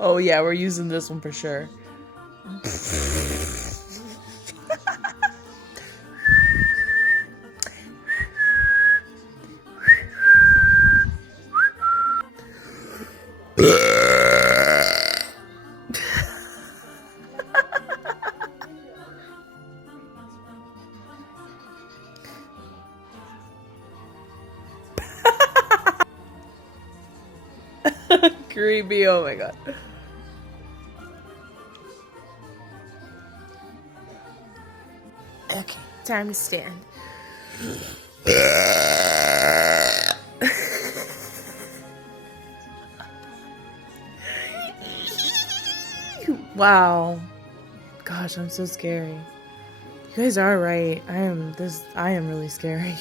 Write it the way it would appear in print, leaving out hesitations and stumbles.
Oh yeah, we're using this one for sure. Creepy, oh my god. Okay, time to stand. Wow. Gosh, I'm so scary. You guys are right. I am really scary.